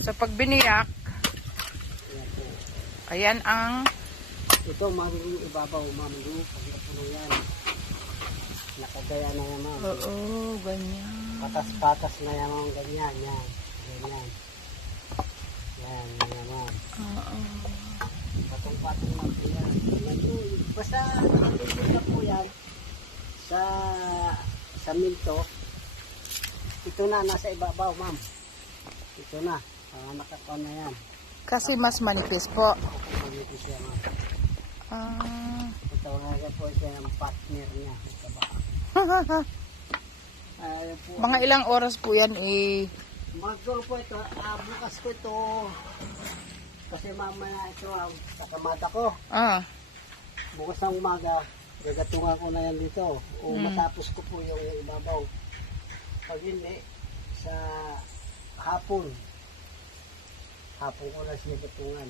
So pag biniyak, Ayan po. ayan ang Ito magiging ibabaw, ma'am. Doon, pag napuno yan. Nakagaya na yan, ma'am. oo, ganyan. Patas-patas na yan, ma'am. Ganyan, yan. Ganyan. Yan, yan, ma'am. Oo. Patong-patong lang po yan. Yan po. Basta nakapagod na po yan sa minto. Ito na, nasa ibabaw, ma'am. Ito na. Nakakuha na yan. Kasi mas manipis po. Manipis yan, ma'am. Ito nga po siya ng partner niya. Ito ba? Ayun po. Mga ilang oras po yan Magawa po ito. Bukas ko ito. Kasi mamaya ito ang kakamata ko. Bukas ng umaga, gagatungan ko na yan dito. O matapos ko po yung ibabaw. Pag hindi, sa hapon. Hapon ko na siya gatungan.